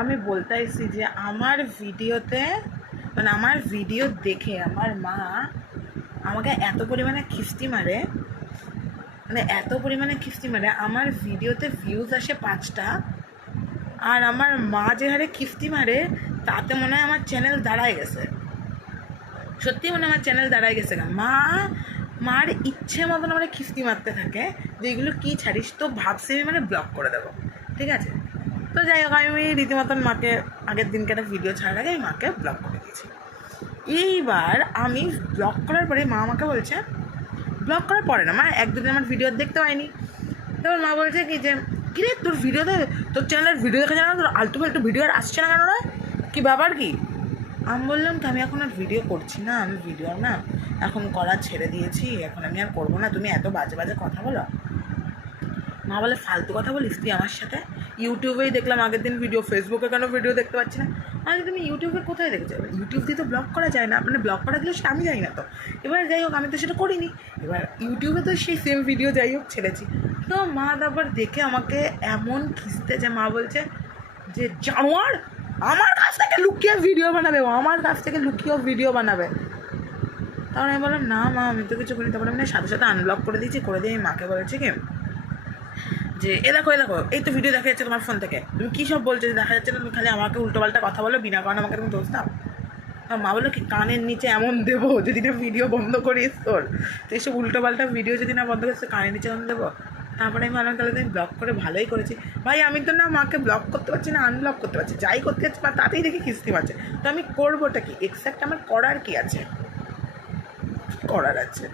আমি বলতে চাইছি যে আমার ভিডিওতে মানে আমার ভিডিও দেখে আমার মা আমাকে এত পরিমাণে খিস্তি মারে, মানে এত পরিমাণে খিস্তি মারে। আমার ভিডিওতে ভিউজ আসে 5টা, আর আমার মা যে হারে খিস্তি মারে তাতে মনে হয় আমার চ্যানেল দাঁড়ায় গেছে। সত্যি মনে হয় আমার চ্যানেল দাঁড়ায় গেছে। মার ইচ্ছে মতন আমার খিস্তি মারতে থাকে যে এগুলো কী ছাড়িস, তো ভাবছি আমি মানে ব্লক করে দেবো। ঠিক আছে, তো যাই হোক আমি রীতিমতন মাকে আগের দিনকে একটা ভিডিও ছাড়ার আগে আমি মাকে ব্লক করে দিয়েছি। এইবার আমি ব্লক করার পরে মা আমাকে বলছে, ব্লক করার পরে না, মা 1-2 দিন আমার ভিডিও দেখতে পাইনি। তারপর মা বলছে কি যে কিরে তোর ভিডিওতে, তোর চ্যানেলের ভিডিও দেখা যায় না, তোর আলতু ফালতু ভিডিও আর আসছে না কেন রে, কী ব্যাপার কি? আমি বললাম কি আমি এখন আর ভিডিও করছি না, আমি ভিডিও না এখন করা ছেড়ে দিয়েছি, এখন আমি আর করবো না, তুমি এত বাজে বাজে কথা বলো। মা বলে ফালতু কথা বলিস তুই আমার সাথে? ইউটিউবেই দেখলাম আগের দিন ভিডিও, ফেসবুকে কেন ভিডিও দেখতে পাচ্ছি না? মানে তুমি ইউটিউবে কোথায় দেখেছো? ইউটিউব দিয়ে তো ব্লগ করা যায় না, মানে ব্লগ করা গেলে সেটা আমি জানি না। তো এবার যাই হোক আমি তো সেটা করিনি, এবার ইউটিউবে তো সেই সেম ভিডিও যাই হোক ছেড়েছি। তো মা তারপর দেখে আমাকে এমন খিস্তে যে মা বলছে যে জানোয়ার, আমার কাছ থেকে লুকিয়ে ভিডিও বানাবে, ও আমার কাছ থেকে লুকিয়েও ভিডিও বানাবে। তারপর আমি বললাম না মা আমি তো কিছু করিনি। তারপরে আমি সাথে সাথে আনব্লক করে দিয়েছি, করে দিয়ে আমি মাকে বলেছি কি যে এ দেখো এই তো ভিডিও দেখা যাচ্ছে তোমার ফোন থেকে, তুমি কী সব বলছো যে দেখা যাচ্ছে না, তুমি খালি আমাকে উল্টোপাল্টা কথা বলো, বিনা কারণে আমাকে তুমি দোষ দাও। আর মা বললো কি কানের নিচে এমন দেবো যদি না ভিডিও বন্ধ করিস, তোর তো এইসব উল্টোপাল্টা ভিডিও যদি না বন্ধ করিস কানের নিচে এমন দেবো। তারপরে আমি ভাবলাম তাহলে তুমি ব্লক করে ভালোই করেছি। ভাই আমি তো না মাকে ব্লক করতে পারছি না আনব্লক করতে পারছি, যাই করতে পারছি বা তাতেই দেখি খিস্তি পাচ্ছে। তো আমি করবোটা কি, এক্স্যাক্ট আমার করার কি আছে, করার আছে।